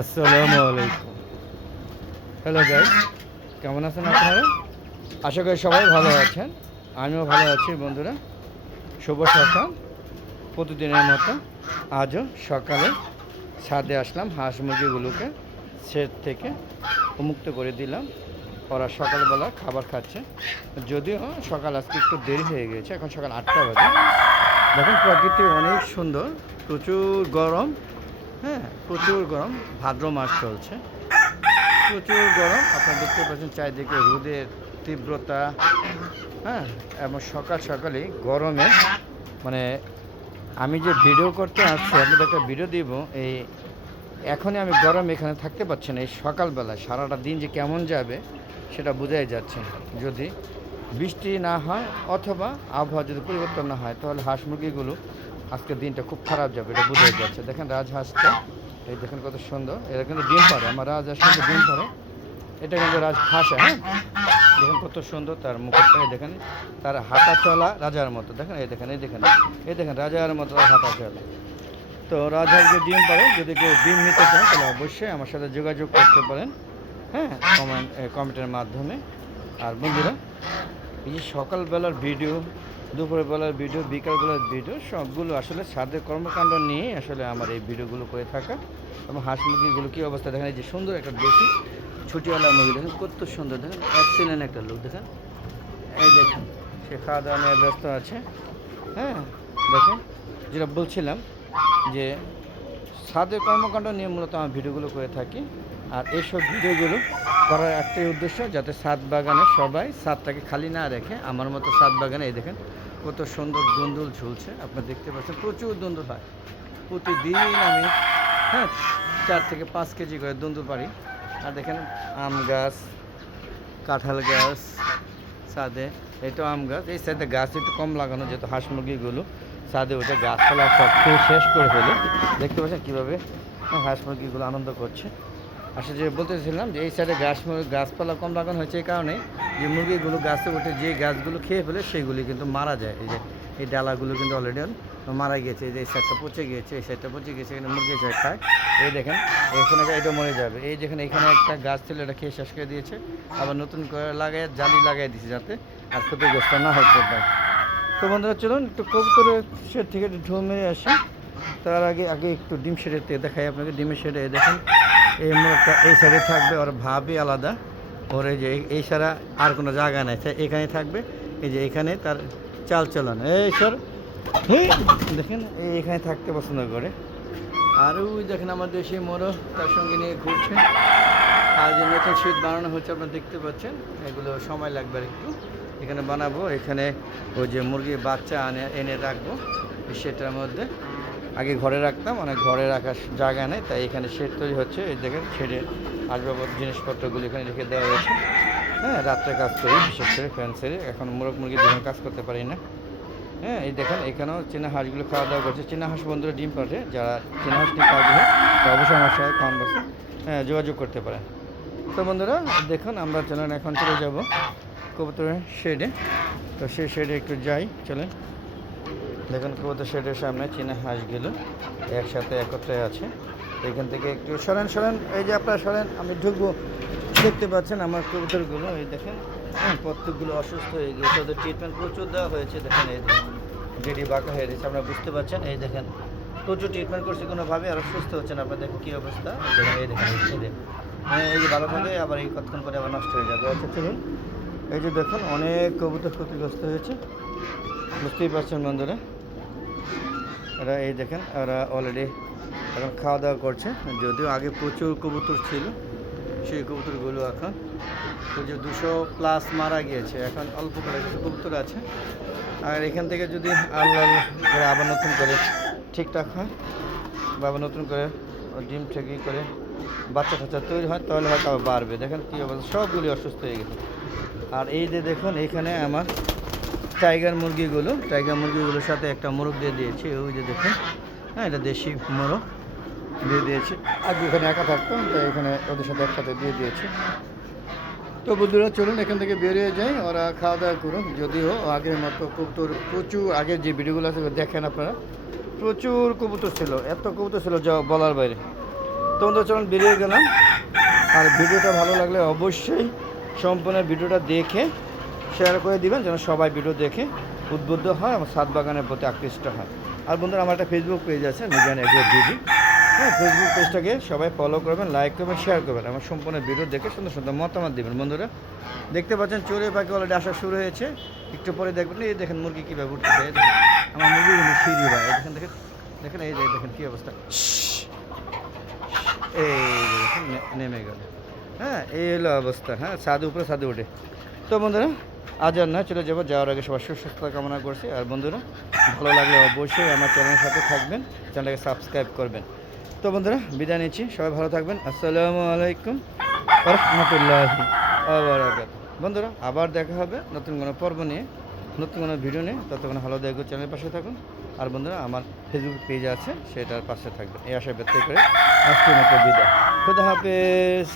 আসসালামু আলাইকুম। Hello guys কেমন আছেন আপনারা? আশা করি সবাই ভালো আছেন। আমিও ভালো আছি, বন্ধুরা। শুভ সকাল। প্রতিদিনের মতো আজও সকালে ছাদে আসলাম, হাঁস মুরগিগুলোকে সেট থেকে মুক্ত করে দিলাম। ওরা সকালবেলা খাবার খাচ্ছে। যদিও সকাল আজকে একটু দেরি হয়ে গেছে, এখন সকাল আটটা বাজে। দেখুন, প্রকৃতি অনেক সুন্দর, প্রচুর গরম। হ্যাঁ প্রচুর গরম, ভাদ্র মাস চলছে। প্রচুর গরম, আপনারা দেখতে পাচ্ছেন চারিদিকে রোদের তীব্রতা। হ্যাঁ এবং সকাল সকালেই গরমে মানে আমি যে ভিডিও করতে আসছি, আপনাদের একটা ভিডিও দিব, এই এখনই আমি গরম এখানে থাকতে পারছি না, এই সকালবেলা সারাটা দিন যে কেমন যাবে, সেটা বোঝাই যাচ্ছে যদি বৃষ্টি না হয় অথবা আবহাওয়া যদি পরিবর্তন না হয়, তাহলে হাঁস মুরগিগুলো আজকের দিনটা খুব খারাপ যাবে, এটা বোঝাই যাচ্ছে। দেখেন রাজহাঁসটা এই দেখেন কত সুন্দর। এরা কিন্তু ডিম পারে আমার রাজহাঁস কিন্তু ডিম পারে এটা কিন্তু রাজহাঁস হ্যাঁ? দেখেন কত সুন্দর তার মুখটা, এই দেখেন। তার হাঁটা চলা রাজার মতো। দেখেন, এই দেখেন এই দেখেন। এই দেখেন, রাজার মতো তার হাঁটা চলা। তো যে ডিম পারে যদি কেউ ডিম নিতে চান তাহলে অবশ্যই আমার সাথে যোগাযোগ করতে পারেন হ্যাঁ? কমেন্ট কমেন্টের মাধ্যমে। আর বন্ধুরা, এই সকালবেলার ভিডিও দুপুরবেলার ভিডিও, বিকালবেলার ভিডিও, সবগুলো আসলে ছাদের কর্মকাণ্ড নিয়ে আসলে আমার এই ভিডিওগুলো করে থাকা। এবং হাঁস মুরগিগুলো কী অবস্থা দেখেন যে সুন্দর একটা দেশি ছুটিওয়ালা মুরগি দেখেন, কত সুন্দর দেখেন এক্সিলেন্ট একটা লোক দেখেন। এই দেখেন, সে খাওয়া দাওয়া নিয়ে ব্যস্ত আছে। হ্যাঁ দেখেন, যেটা বলছিলাম যে ছাদের কর্মকাণ্ড নিয়ে মূলত আমার ভিডিওগুলো করে থাকি। আর এইসব ভিডিওগুলো করার একটাই উদ্দেশ্য যাতে ছাদ বাগানে সবাই ছাদটাকে খালি না রেখে আমার মতো ছাদ বাগানে এই দেখেন কত সুন্দর দুন্দুল ঝুলছে। আপনারা দেখতে পাচ্ছেন প্রচুর দুন্দুল হয়। প্রতিদিন আমি হ্যাঁ চার থেকে পাঁচ কেজি করে দুন্দুল পারি আর দেখেন আম গাছ, কাঁঠাল গাছ এই তো আম গাছ। এই সাইডে গাছ একটু কম লাগানো, যেহেতু হাঁস মুরগিগুলো সাদে উঠে গাছপালা সব খেয়ে শেষ করে ফেলে। দেখতে পাচ্ছেন কীভাবে হাঁস মুরগিগুলো আনন্দ করছে। আসলে যে বলতেছিলাম যে এই সাইডে গাছ গাছপালা কম লাগানো হয়েছে এই কারণে যে মুরগিগুলো গাছে উঠে যে গাছগুলো খেয়ে ফেলে সেইগুলি কিন্তু মারা যায়। এই যে এই ডালাগুলো কিন্তু অলরেডি মারা গিয়েছে। এই যে এই সাইডটা পচে গিয়েছে, এই সাইডটা পচে গিয়েছে, এখানে মুরগি সাইড খায় এই দেখেন, এখানে এটা মরে যাবে। এই দেখেন, এখানে একটা গাছ ছিল, এটা খেয়ে শেষ করে দিয়েছে। আবার নতুন করে লাগাই জালি লাগাই দিয়েছে যাতে আর ক্ষতিগ্রস্ত না হতে পারে। তো বন্ধুরা, চলুন একটু কবুতরের শেড থেকে একটু ঢো মেরে আসি। তার আগে আগে একটু ডিম থেকে দেখাই আপনাকে। ডিমের শেডে দেখেন এই মোড়টা এই সাইডে থাকবে ওর ভাবই আলাদা। ওর এই যে এই- ছাড়া আর কোনো জায়গা নেই। এখানে থাকবে। এই যে এখানে তার চাল চলন। এই সর। দেখেন এখানে থাকতে পছন্দ করে। আর ওই দেখেন আমার দেশি মোড়ো তার সঙ্গে নিয়ে ঘুরছে। আর যে নতুন শীত বানানো হচ্ছে, আপনারা দেখতে পাচ্ছেন। এগুলো সময় লাগবে আর একটু। এখানে বানাবো। এখানে ওই যে মুরগির বাচ্চা আনে এনে রাখব। শেডটার মধ্যে। আগে ঘরে রাখতাম অনেক ঘরে রাখার জায়গা নেই, তাই এখানে শেড তৈরি হচ্ছে। এই দেখেন শেডে আসবাবপত্র, জিনিসপত্রগুলো এখানে রেখে দেওয়া হয়েছে। হ্যাঁ রাত্রে কাজ করি, বিশেষ করে ফ্যান্সের এখন মোরগ মুরগি দিনে কাজ করতে পারি না। হ্যাঁ এই দেখেন, এখানেও চীনা হাঁসগুলো খাওয়া দাওয়া করছে। চীনা হাঁস বন্ধুরা ডিম পাঠে যারা চীনা হাঁস কাজ হয় তারা অবশ্যই আমার সাথে খাওয়ান বসে। হ্যাঁ যোগাযোগ করতে পারেন। তো বন্ধুরা, দেখুন, আমরা চলেন, এখন চলে যাব কবুতরের শেডে তো সেই শেডে একটু যাই, চলেন। দেখুন কবুতর শেডের সামনে চীনা হাঁসগুলো একসাথে একত্রে আছে। এখান থেকে একটু সরেন সরেন, এই যে আপনারা সরেন, আমি ঢুকবো। দেখতে পাচ্ছেন আমার কবুতরগুলো, এই দেখেন হ্যাঁ প্রত্যেকগুলো অসুস্থ হয়ে গিয়েছে। ওদের ট্রিটমেন্ট প্রচুর দেওয়া হয়েছে, দেখেন, এই যেটি বাঁকা হয়ে গেছে, আপনারা বুঝতে পারছেন, এই দেখেন, প্রচুর ট্রিটমেন্ট করছে কোনোভাবে, আর সুস্থ হচ্ছেন আপনার দেখেন কী অবস্থা? দেখেন, এই দেখেন হ্যাঁ এই যে ভালো থাকে, আবার এই কতক্ষণ পরে আবার নষ্ট হয়ে যাবে। আচ্ছা চলুন, এই যে দেখুন, অনেক কবুতর ক্ষতিগ্রস্ত হয়েছে। বুঝতেই পারছেন বন্ধুরা? এরা এই দেখেন, এরা অলরেডি এখন খাওয়া দাওয়া করছে। যদিও আগে প্রচুর কবুতর ছিল, সেই কবুতরগুলো এখন যে দুশো প্লাস মারা গিয়েছে। এখন অল্প করে কিছু কবুতর আছে। আর এখান থেকে যদি আল্লাহ করে আবার নতুন করে ঠিকঠাক হয় বা আবার নতুন করে ডিম থেকে করে বাচ্চা টাচ্চা তৈরি হয়, তাহলে হয়তো আবার বাড়বে। দেখেন কী অবস্থা সবগুলি অসুস্থ হয়ে গেছে। আর এই যে দেখুন, এখানে আমার টাইগার মুরগিগুলো, টাইগার মুরগিগুলোর সাথে একটা মোরগ দিয়ে দিয়েছি, ওই যে দেখুন। হ্যাঁ এটা দেশি মোরগ দিয়ে দিয়েছি। আগে এখানে একা থাকতাম, তাই এখানে ওদের সাথে একসাথে দিয়ে দিয়েছি। তো বন্ধুরা, চলুন এখান থেকে বেরিয়ে যাই, ওরা খাওয়া দাওয়া করুন যদিও আগের মতো কবুতর প্রচুর, আগের যে ভিডিওগুলো আছে দেখেন আপনারা। প্রচুর কবুতর ছিল, এত কবুতর ছিল যা বলার বাইরে। তো বন্ধুরা, চলুন বেরিয়ে গেলাম। আর ভিডিওটা ভালো লাগলে অবশ্যই সম্পূর্ণ ভিডিওটা দেখে শেয়ার করে দিবেন, যেন সবাই ভিডিও দেখে উদ্বুদ্ধ হয় আমার সাত বাগানের প্রতি আকৃষ্ট হয়। আর বন্ধুরা, আমার একটা ফেসবুক পেজ আছে মিজান এগুলো দিদি হ্যাঁ ফেসবুক পেজটাকে সবাই ফলো করবেন লাইক করবেন শেয়ার করবেন আমার সম্পূর্ণ ভিডিও দেখে সুন্দর সুন্দর মতামত দিবেন। বন্ধুরা, দেখতে পাচ্ছেন চোরে পাখি অলরেডি আসা শুরু হয়েছে। একটু পরে দেখবেন, এই দেখেন মুরগি কীভাবে উঠতেছে। আমার মুরগি কিন্তু সিঁড়ি ভাই দেখেন দেখেন দেখেন, এই দেখেন কী অবস্থা। এই দেখেন নেমে গেল। হ্যাঁ এই হলো অবস্থা। হ্যাঁ ছাদে উপরে ছাদে উঠে তো বন্ধুরা আজ আর না, চলে যাব, যাওয়ার আগে সবার সুস্বাস্থ্য কামনা করছি। আর বন্ধুরা, ভালো লাগলে অবশ্যই আমার চ্যানেলের সাথে থাকবেন, চ্যানেলটাকে সাবস্ক্রাইব করবেন। তো বন্ধুরা, বিদায় নিচ্ছি, সবাই ভালো থাকবেন। আসসালামু আলাইকুম রহমতুল্লাহি বন্ধুরা, আবার দেখা হবে নতুন কোনো পর্ব নিয়ে, নতুন কোনো ভিডিও নিয়ে। ততক্ষণ ভালো দেখো চ্যানেলের পাশে থাকুন। আর বন্ধুরা, আমার ফেসবুক পেজ আছে, সেটার পাশে থাকবেন। এই আশা ব্যক্ত করে আজকের মতো বিদায়। খুদা হাফেজ।